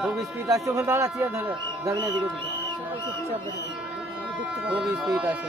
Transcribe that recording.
খুব স্পিড আসছে ওখানে দাঁড়াচ্ছি আর ধরে যাবি না দিকে দিকে খুব স্পিড আসছে